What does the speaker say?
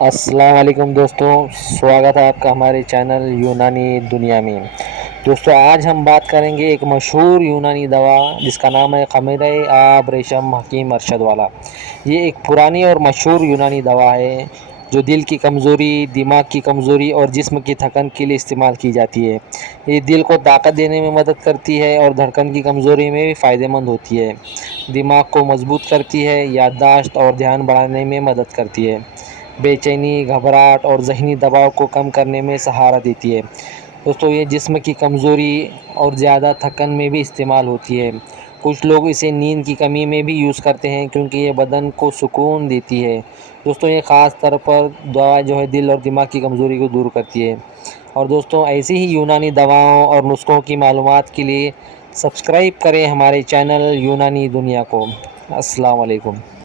السلام علیکم دوستوں، سواگت ہے آپ کا ہمارے چینل یونانی دنیا میں۔ دوستوں آج ہم بات کریں گے ایک مشہور یونانی دوا جس کا نام ہے خمیرہ آب ریشم حکیم ارشد والا۔ یہ ایک پرانی اور مشہور یونانی دوا ہے جو دل کی کمزوری، دماغ کی کمزوری اور جسم کی تھکن کے لیے استعمال کی جاتی ہے۔ یہ دل کو طاقت دینے میں مدد کرتی ہے اور دھڑکن کی کمزوری میں بھی فائدہ مند ہوتی ہے۔ دماغ کو مضبوط کرتی ہے، یادداشت اور دھیان بڑھانے میں مدد کرتی ہے، بے چینی، گھبراہٹ اور ذہنی دباؤ کو کم کرنے میں سہارا دیتی ہے۔ دوستوں یہ جسم کی کمزوری اور زیادہ تھکن میں بھی استعمال ہوتی ہے۔ کچھ لوگ اسے نیند کی کمی میں بھی یوز کرتے ہیں کیونکہ یہ بدن کو سکون دیتی ہے۔ دوستوں یہ خاص طور پر دوا جو ہے دل اور دماغ کی کمزوری کو دور کرتی ہے۔ اور دوستوں ایسی ہی یونانی دواؤں اور نسخوں کی معلومات کے لیے سبسکرائب کریں ہمارے چینل یونانی دنیا کو۔ السلام علیکم۔